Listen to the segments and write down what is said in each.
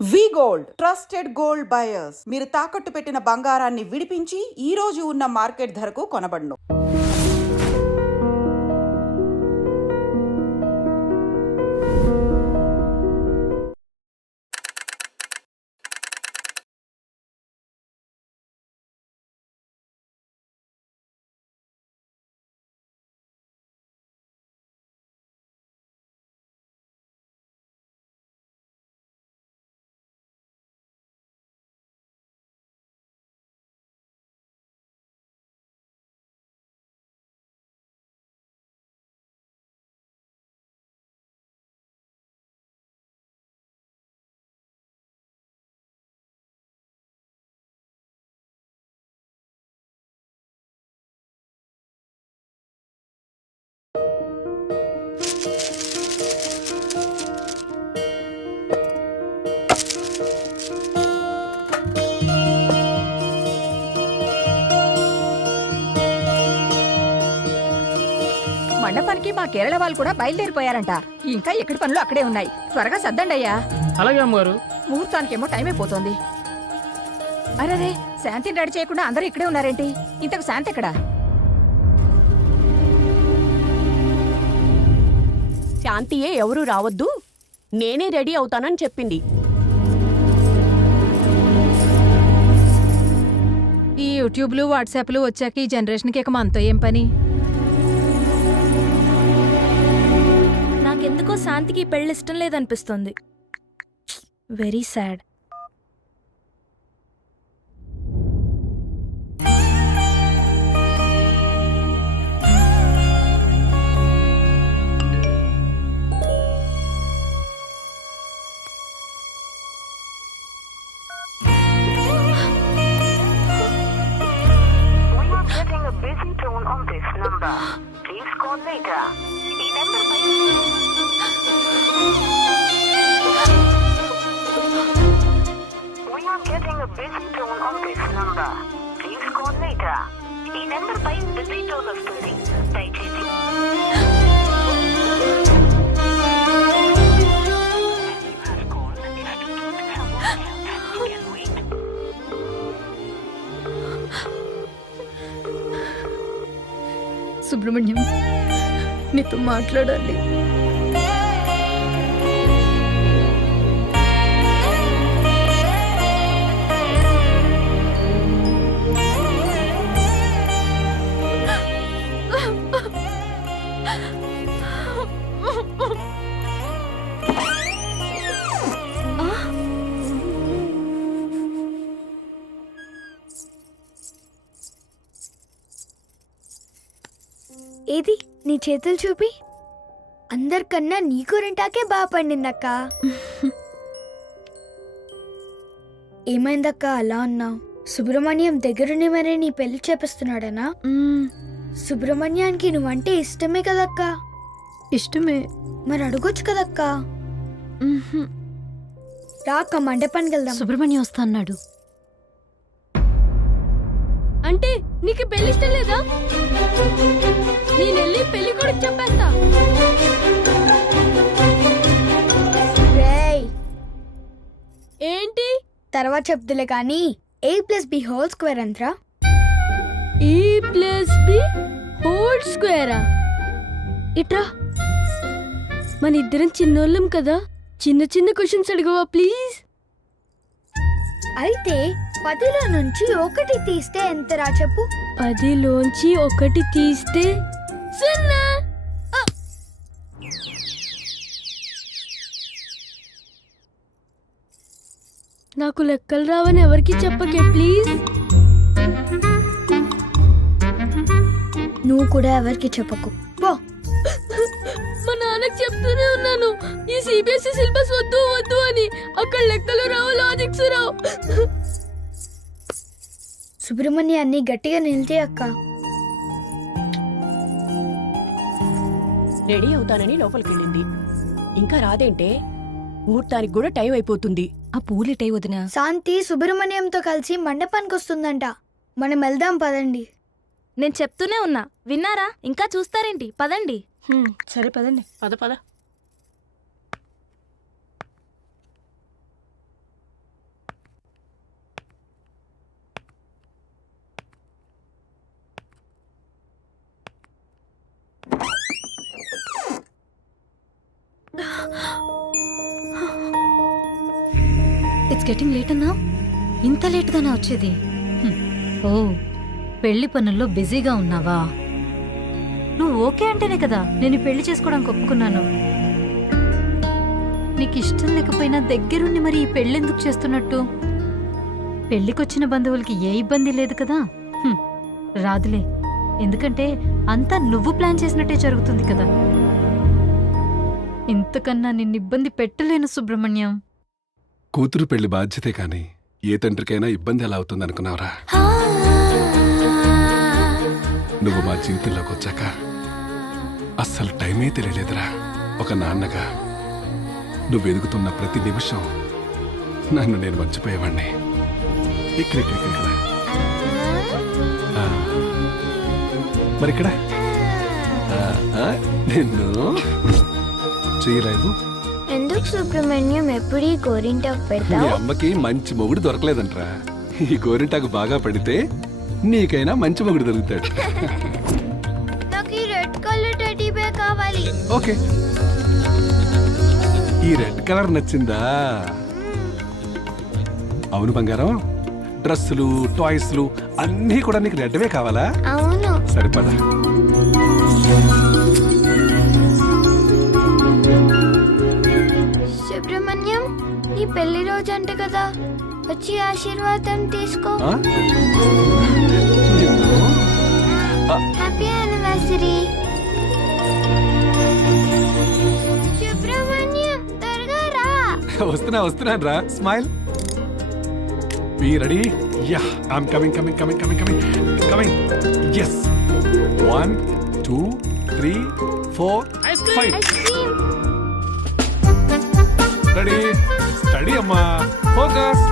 వి gold trusted gold buyers మీరు తాకట్టు పెట్టిన బంగారాన్ని విడిపించి ఈ రోజు ఉన్న మార్కెట్ ధరకు కొనబడును. మండపానికి మా కేరళ వాళ్ళు కూడా బయలుదేరిపోయారంట. ఇంకా ఎక్కడి పనులు అక్కడే ఉన్నాయి. త్వరగా సర్దండి అయ్యా. అలాగే అమ్మగారు. ముహూర్తానికేమో టైం అయిపోతుంది. అరే శాంతిని రెడీ చేయకుండా అందరూ ఇక్కడే ఉన్నారేంటి? ఇంతకు శాంతి ఎక్కడా? శాంతియే ఎవరూ రావద్దు, నేనే రెడీ అవుతానని చెప్పింది. ఈ యూట్యూబ్లు వాట్సాప్లు వచ్చాక ఈ జనరేషన్కి ఇక మనతో ఏం పని? నాకెందుకో శాంతికి పెళ్ళి ఇష్టం లేదనిపిస్తుంది. Very sad. సుబ్రహ్మణ్యం, నీతో మాట్లాడాలి. ఏది నీ చేతులు చూపి. అందరికన్నా నీ కూరంటాకే బాగా పండిందక్క. ఏమైందక్క అలా ఉన్నావు? సుబ్రహ్మణ్యం దగ్గరుండి మరే నీ పెళ్లి చేపిస్తున్నాడనా? సుబ్రహ్మణ్యానికి నువ్వంటే ఇష్టమే కదక్క. ఇష్టమే. మరి అడగొచ్చు కదక్క. రాక మండపానికి వెళ్దాం. సుబ్రహ్మణ్యం వస్తా అన్నాడు. అంటే నీకు పెళ్లి ఇష్టం లేదా? నేనెళ్ళి పెళ్లి కూడా చెప్పేస్తా. రేయ్, ఏంటి? తర్వాత చెప్తులే కానీ a+b² ఎంతరా? a+b² ఇట్రా. మన ఇద్దరం చిన్నోళ్ళం కదా, చిన్న చిన్న క్వశ్చన్స్ అడగవా ప్లీజ్? అయితే 10లో నుంచి 1 తీస్తే ఎంతరా చెప్పు. 10లోంచి 1 తీస్తే 0. నాకు లెక్కలు రావని ఎవరికి చెప్పకే ప్లీజ్. నువ్వు కూడా ఎవరికి చెప్పకు పో. మా నాన్నకి చెప్తూనే ఉన్నాను, ఈ సిబిఎస్ఈ సిలబస్ వద్దు వద్దు అని. అక్కడ లెక్కలు రావు, లాజిక్స్ రావు. సుబ్రహ్మణ్యాన్ని గట్టిగా నిలితే అక్క. రెడీ అవుతానని లోపలికి వెళ్ళింది. ఇంకా రాదేంటే? ముహూర్తానికి కూడా టైం అయిపోతుంది. ఆ పూలిటై వదినా. శాంతి సుబ్రహ్మణ్యంతో కలిసి మండపానికి వస్తుందంట. మనం వెళ్దాం పదండి. నేను చెప్తూనే ఉన్నా, విన్నారా? ఇంకా చూస్తారేంటి? పదండి. సరే పదండి. పద పద. ఇట్స్ గెటింగ్ లేట్ అన్నా. ఇంత లేట్గానా వచ్చేది? ఓ, పెళ్లి పనుల్లో బిజీగా ఉన్నావా? నువ్వు ఓకే అంటేనే కదా నేను ఈ పెళ్లి చేసుకోవడానికి ఒప్పుకున్నాను. నీకు ఇష్టం లేకపోయినా దగ్గరుండి మరి ఈ పెళ్ళెందుకు చేస్తున్నట్టు? పెళ్లికొచ్చిన బంధువులకి ఏ ఇబ్బంది లేదు కదా. రాదులే, ఎందుకంటే అంతా నువ్వు ప్లాన్ చేసినట్టే జరుగుతుంది కదా. ఇంతకన్నా నిన్ను ఇబ్బంది పెట్టలేను సుబ్రహ్మణ్యం. కూతురు పెళ్లి బాధ్యతే కాని ఏ తండ్రికైనా ఇబ్బంది ఎలా అవుతుంది అనుకున్నావురా? నువ్వు మా జీవితంలోకి వచ్చాక అస్సలు టైమే తెలియలేదురా. ఒక నాన్నగా నువ్వు ఎదుగుతున్న ప్రతి నిమిషం నన్ను నేను మర్చిపోయేవాణ్ణి. ఇక్కడ మరి ఇక్కడ నిన్ను చేయలేవు. ఎందుకు సుబ్రహ్మణ్యం ఎప్పుడు ఈ గోరింటాకు మీ పెడతావు? అమ్మకి మంచి మొగుడు దొరకలేదంట్రా. ఈ గోరింటాకు బాగా పడితే నీకైనా మంచి మొగుడు దొరుకుతాడు. నాకు ఈ రెడ్ కలర్ టెడ్డీ బేర్ కావాలి. ఓకే, ఈ రెడ్ కలర్ నచ్చిందా? అవును బంగారం, డ్రెస్సులు టాయ్స్లు అన్నీ కూడా నీకు రెడ్వే కావాలా? అవును. సరిపడా. సుబ్రహ్మణ్యం, నీ పెళ్లి రోజు అంట కదా, వచ్చి ఆశీర్వాదం తీసుకో. Happy anniversary. సుబ్రహ్మణ్యం, త్వరగా రా. వస్తున్నాను రా. Smile. Be ready? Yeah, I'm coming. Yes. 1 2 3 4 5. Ice cream. Ready? Study అమ్మా. ఫోకస్.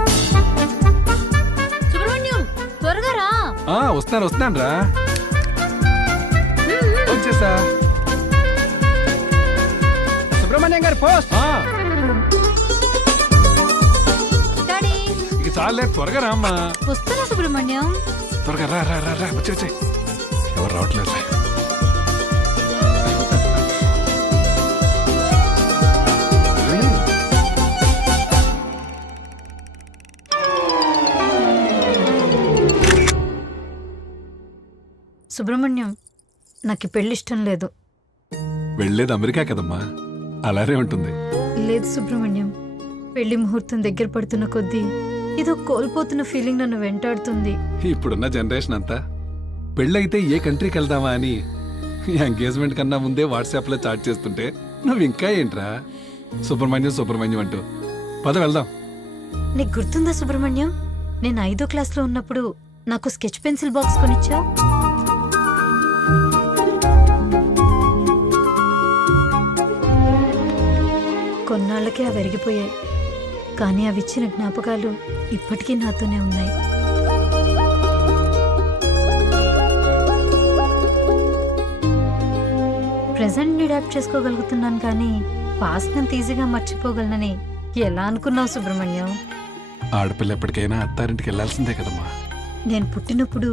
సుబ్రహ్మణ్యం, త్వరగా రా. వస్తున్నాను రా. వచ్చేసా. సుబ్రహ్మణ్యం గారి పోస్ట్. డాడీ, ఇక చాలే, త్వరగా రా అమ్మా. వస్తున్నా సుబ్రహ్మణ్యం. త్వరగా రా. వచ్చే. ఎవరు రావట్లేదు. సుబ్రహ్మణ్యం, నాకు ఈ పెళ్లి ఇష్టం లేదు. వెళ్ళేది అమెరికా కదమ్మా, అలానే ఉంటుంది. లేదు సుబ్రహ్మణ్యం, పెళ్లి ముహూర్తం దగ్గర పడుతున్న కొద్దీ ఏదో కోల్పోతున్న ఫీలింగ్ నన్ను వెంటాడుతుంది. ఇప్పుడున్న జనరేషన్ అంతా పెళ్ళైతే ఏ కంట్రీకి వెళ్దామా అని ఎంగేజ్మెంట్ కన్నా ముందే వాట్సాప్ లో చాట్ చేస్తుంటే నువ్వు ఇంకా ఏంట్రా సుబ్రహ్మణ్యం అంటూ. పద వెళ్దాం. నీకు గుర్తుందా సుబ్రహ్మణ్యం, నేను 5వ క్లాస్లో ఉన్నప్పుడు నాకు స్కెచ్ పెన్సిల్ బాక్స్ కొనిచ్చావు. కొన్నాళ్ళకే అవి అరిగిపోయాయి, కానీ అవి ఇచ్చిన జ్ఞాపకాలు ఇప్పటికీ నాతోనే ఉన్నాయి. ప్రెజెంట్ని అడాప్ట్ చేసుకోగలుగుతున్నాను, కానీ పాస్ట్ అంత ఈజీగా మర్చిపోగలనని ఎలా అనుకున్నావు సుబ్రహ్మణ్యం? ఆడపిల్ల ఎప్పటికైనా అత్తారింటికి వెళ్లాల్సిందే కదమ్మా. నేను పుట్టినప్పుడు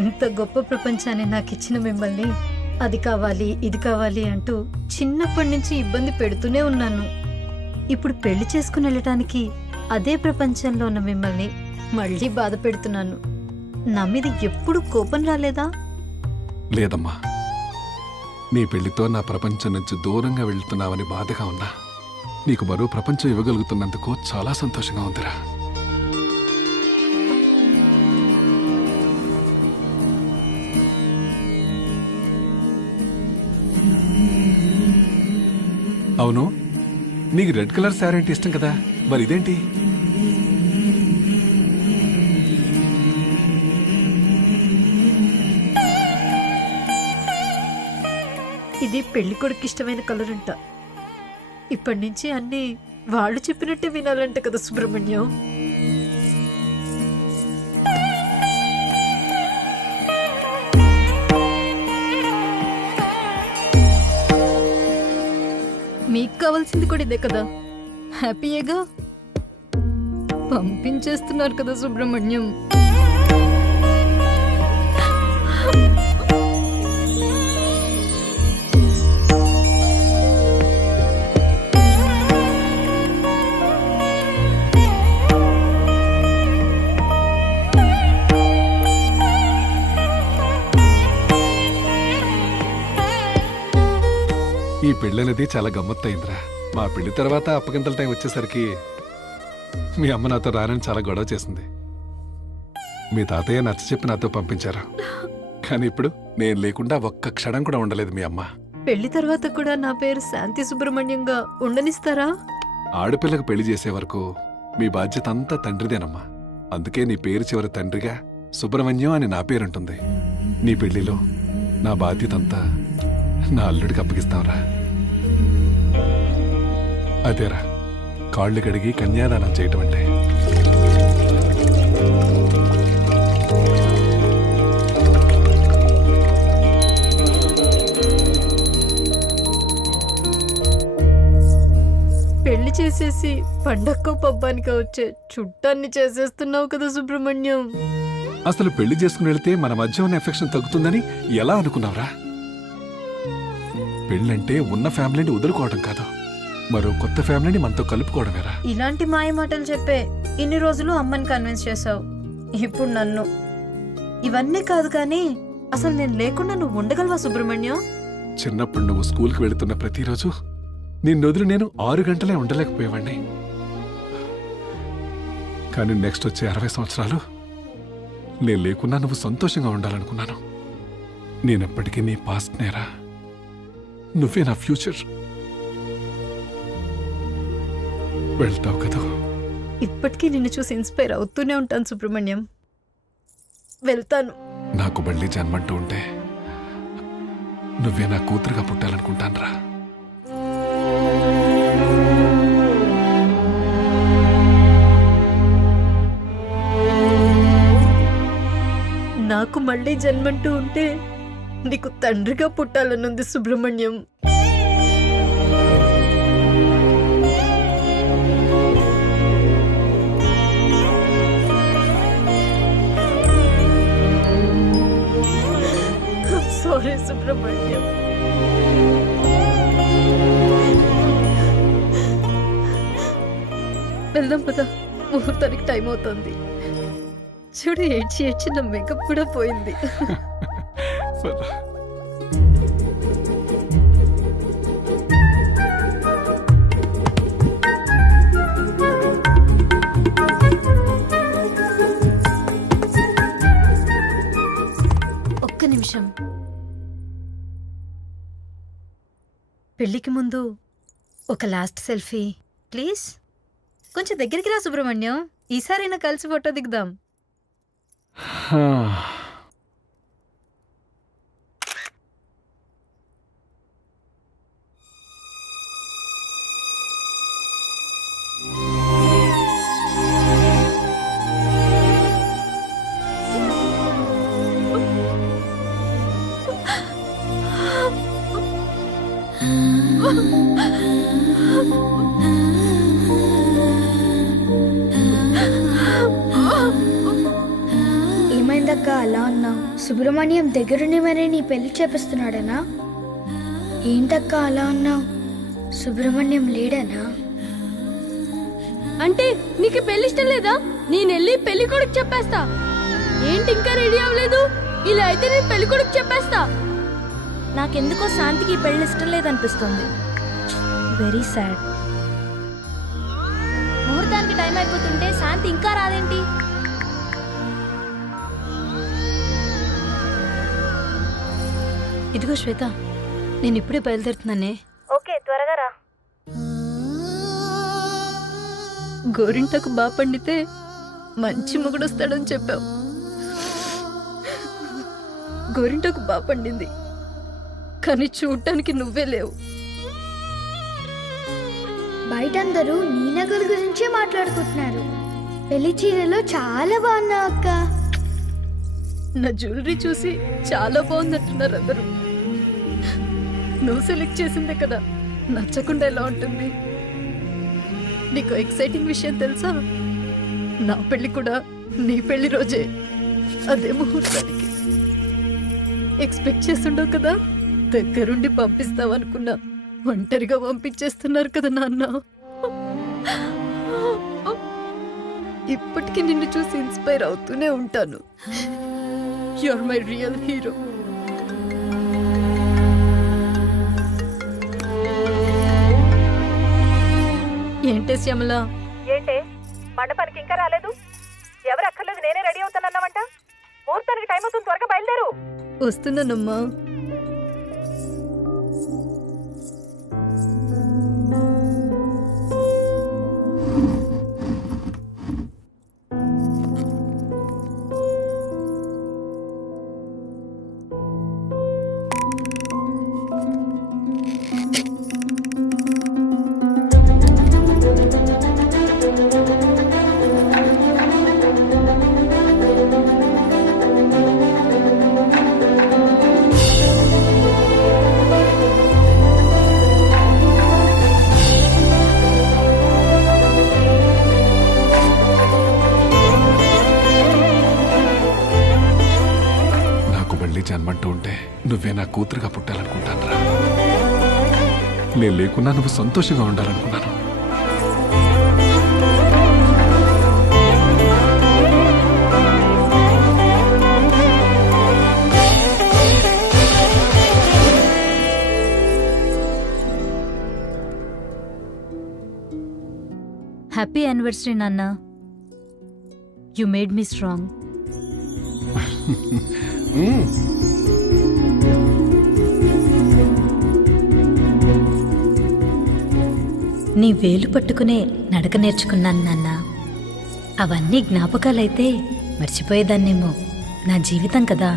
ఎంత గొప్ప ప్రపంచాన్ని నాకు ఇచ్చిన మిమ్మల్ని అది కావాలి ఇది కావాలి అంటూ చిన్నప్పటి నుంచి ఇబ్బంది పెడుతూనే ఉన్నాను. ఇప్పుడు పెళ్లి చేసుకుని వెళ్ళటానికి అదే ప్రపంచంలో ఉన్న మిమ్మల్ని మళ్ళీ బాధ పెడుతున్నాను. నా మీద ఎప్పుడు కోపం రాలేదా? లేదమ్మా, నీ పెళ్లితో నా ప్రపంచం నుంచి దూరంగా వెళ్తున్నావని బాధగా ఉన్నా నీకు మరో ప్రపంచం ఇవ్వగలుగుతున్నందుకు చాలా సంతోషంగా ఉందిరా. అవును, నీకు రెడ్ కలర్ శారీ అంటే ఇష్టం కదా, మరి ఇదేంటి? ఇది పెళ్లి కొడుకు ఇష్టమైన కలర్ అంట. ఇప్పటి నుంచి అన్ని వాళ్ళు చెప్పినట్టే వినాలంట కదా సుబ్రహ్మణ్యం. మీకు కావాల్సింది కూడా ఇదే కదా, హ్యాపీయేగా. పంపించేస్తున్నారు కదా సుబ్రహ్మణ్యం. ఈ పెళ్ళనేది చాలా గమ్మత్తయిందిరా. మా పెళ్లి తర్వాత అప్పగింతల టైం వచ్చేసరికి మీ అమ్మ నాతో రానని చాలా గొడవ చేసింది. మీ తాతయ్య నచ్చ చెప్పి నాతో పంపించారు. కానీ ఇప్పుడు నేను లేకుండా ఒక్క క్షణం కూడా ఉండలేదు మీ అమ్మ. పెళ్లి తర్వాత కూడా నా పేరు శాంతి సుబ్రహ్మణ్యంగా ఉండనిస్తారా? ఆడపిల్లకు పెళ్లి చేసే వరకు మీ బాధ్యత అంతా తండ్రిదేనమ్మా. అందుకే నీ పేరు చివరి తండ్రిగా సుబ్రహ్మణ్యం అని నా పేరుంటుంది. నీ పెళ్లిలో నా బాధ్యత అంతా నా అల్లుడికి అప్పగిస్తావురా. అదేరా కాళ్ళు కడిగి కన్యాదానం చేయటం అంటే. పెళ్లి చేసేసి పండక్కో పబ్బానికి వచ్చే చుట్టాన్ని చేసేస్తున్నావు కదా సుబ్రహ్మణ్యం. అసలు పెళ్లి చేసుకుని వెళితే మన మధ్య ఉన్న ఎఫెక్షన్ తగ్గుతుందని ఎలా అనుకున్నావురా? పెళ్ళంటే ఉన్న ఫ్యామిలీని వదులుకోవడం కాదు, మరో కొత్త ఫ్యామిలీని మనతో కలుపుకోవడమేరా. ఇలాంటి మాయ మాటలు చెప్పే ఇన్ని రోజులు అమ్మని కన్విన్స్ చేసావు, ఇప్పుడు నన్ను. ఇవన్నీ కాదు కానీ అసలు నేను లేకుండా నువ్వు ఉండగలవా సుబ్రహ్మణ్యం? చిన్నప్పుడు నువ్వు స్కూల్కి వెళుతున్న ప్రతిరోజు నిన్ను వదిలి నేను 6 గంటలే ఉండలేకపోయేవాణ్ణి. కానీ నెక్స్ట్ వచ్చే 60 సంవత్సరాలు నేను లేకున్నా నువ్వు సంతోషంగా ఉండాలనుకున్నాను. నేనెప్పటికీ నీ పాస్ట్ నేరా, నువ్వే నా ఫ్యూచర్. వెళ్తావు కదా? ఇప్పటికీ నిన్ను చూసి ఇన్స్పైర్ అవుతూనే ఉంటాను సుబ్రహ్మణ్యం. వెళ్తాను. నాకు మళ్ళీ జన్మంటూ ఉంటే నువ్వే నా కూతురుగా పుట్టాలనుకుంటానురా. నాకు మళ్ళీ జన్మంటూ ఉంటే నీకు తండ్రిగా పుట్టాలనుంది సుబ్రహ్మణ్యం. సారీ సుబ్రహ్మణ్యం. వెళ్దాం పద, ముహూర్తానికి టైం అవుతుంది. చూడు ఏడ్చి ఏడ్చి నా మేకప్ కూడా పోయింది. ఒక్క నిమిషం. పెళ్లికి ముందు ఒక లాస్ట్ సెల్ఫీ ప్లీజ్. కొంచెం దగ్గరికి రా సుబ్రహ్మణ్యం, ఈసారైనా కలిసి ఫోటో దిగుదాం. ఏమైందక్క అలా ఉన్నావు? సుబ్రహ్మణ్యం దగ్గరుండి మరీ నీ పెళ్లి చేపిస్తున్నాడనా? ఏంటక్క అలా ఉన్నావు? సుబ్రహ్మణ్యం లేడనా? అంటే నీకు పెళ్లి ఇష్టం లేదా? నేనెళ్ళి పెళ్లి కొడుకు చెప్పేస్తా. ఏంటి ఇంకా రెడీ అవ్వలేదు? ఇలా అయితే నేను పెళ్లి కొడుకు చెప్పేస్తా. నాకెందుకో శాంతికి పెళ్లి ఇష్టం లేదనిపిస్తుంది. Very sad. ముహూర్తానికి టైం అయిపోతుంటే శాంతి ఇంకా రాదేంటి? ఇదిగో శ్వేత, నేను ఇప్పుడే బయలుదేరుతున్నానే. ఓకే, త్వరగా రా. గోరింటకు బాగా పండితే మంచి మొగుడొస్తాడని చెప్పావు. గోరింటకు బాగా పండింది, కానీ చూడటానికి నువ్వే లేవు. బయట అందరూ నీ నగల గురించే మాట్లాడుకుంటున్నారు. పెళ్లి చీరలో చాలా బాగున్నావు అక్క. నా జ్యువెలరీ చూసి చాలా బాగుందంటున్నారు అందరూ. నువ్వు సెలెక్ట్ చేసిందే కదా, నచ్చకుండా ఎలా ఉంటుంది? నీకు ఎక్సైటింగ్ విషయం తెలుసా? నా పెళ్లి కూడా నీ పెళ్లి రోజే, అదే ముహూర్తానికి. ఎక్స్పెక్ట్ చేస్తుండవు కదా, దగ్గరుండి పంపిస్తావనుకున్నా, ఒంటరిగా పంపించేస్తున్నారు కదా నాన్న. ఇప్పటికీ నిన్ను చూసి ఇన్స్పైర్ అవుతూనే ఉంటాను. You are my real hero. ఏంటే శ్యామల? ఏంటే మండపానికి ఇంకా రాలేదు? ఎవరు అక్కర్లేదు, నేనే రెడీ అవుతానన్నావంట. ముహూర్తానికి టైం అవుతుంది, త్వరగా బయలుదేరు. వస్తున్నానమ్మా. నాకు మళ్ళీ జన్మంటూ ఉంటే నువ్వే నా కూతురుగా పుట్టాలనుకుంటాను రా. నేను లేకున్నా నువ్వు సంతోషంగా ఉండాలనుకున్నాను. హ్యాపీ యానివర్సరీ నాన్న. You made me strong. నీ వేలు పట్టుకునే నడక నేర్చుకున్నాను నాన్న. అవన్నీ జ్ఞాపకాలైతే మర్చిపోయేదాన్నేమో. నా జీవితం కదా,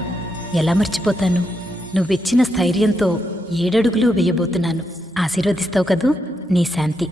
ఎలా మర్చిపోతాను? నువ్విచ్చిన స్థైర్యంతో 7 అడుగులు వేయబోతున్నాను. ఆశీర్వదిస్తావు కదూ? నీ శాంతి.